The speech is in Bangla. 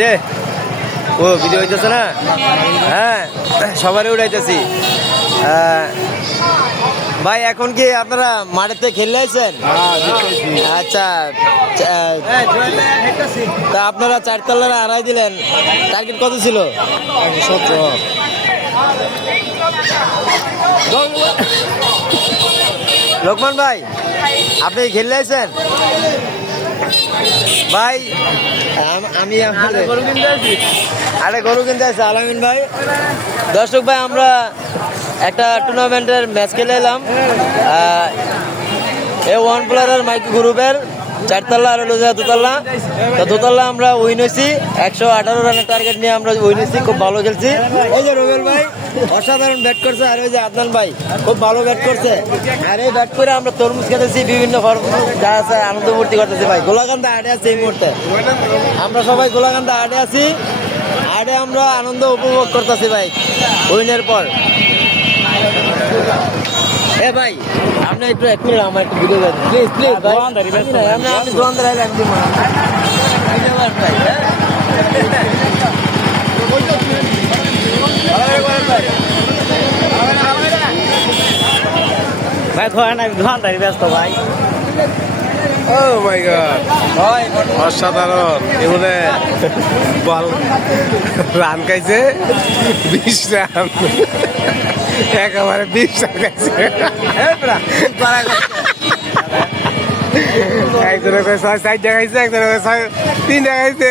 রে ও ভিডিও হইতেছে না? হ্যাঁ, সবারই উঠাইতেছি। ভাই এখন কি আপনারা মাঠেতে খেললে আছেন? আচ্ছা, তা আপনারা 4 তলার আড়াই দিলেন, টার্গেট কত ছিল? 17। লোকমান ভাই, আপনি খেললে আছেন? ভাই আমি আরে গরু কিনতে আসছি আলামিন ভাই। দর্শক ভাই, আমরা একটা টুর্নামেন্টের ম্যাচ খেলে এলাম। এ ওয়ান প্লেয়ারের মাইক গ্রুপের 4 তলা আর হলো দোতলা। তো দোতলা আমরা উইন হয়েছি, 118 রানের টার্গেট নিয়ে আমরা উইন হয়েছি, খুব ভালো খেলছি। এই যে রুবেল ভাই অসাধারণ ব্যাট করছে, আর ওই যে আদনান ভাই খুব ভালো ব্যাট করছে। আর এই ব্যাট করে আমরা তরমুজ খেতেছি, বিভিন্ন ফল যা আছে আনন্দ ফুর্তি করতেছি। ভাই গোলাকান্দা আড়ে আছে এই মুহূর্তে, আমরা সবাই গোলাকান্দা আড়ে আছি, আড়ে আমরা আনন্দ উপভোগ করতেছি ভাই উইনের পর। এ ভাই আপনি একটু এক মিনিট আমার একটু ভিডিও দেন প্লিজ প্লিজ ভাই। আপনি দোকানদার আগে আমি দিব ভাই ধরেন আমি দোকানদারি ব্যস্ত ভাই। ও মাই গড, অসাধারণ। এবারে বল রান খাইছে 20 রান, একেবারে 20 রান খাইছে। একজনের 6 4 খাইছে, একজনের 3 খাইছে।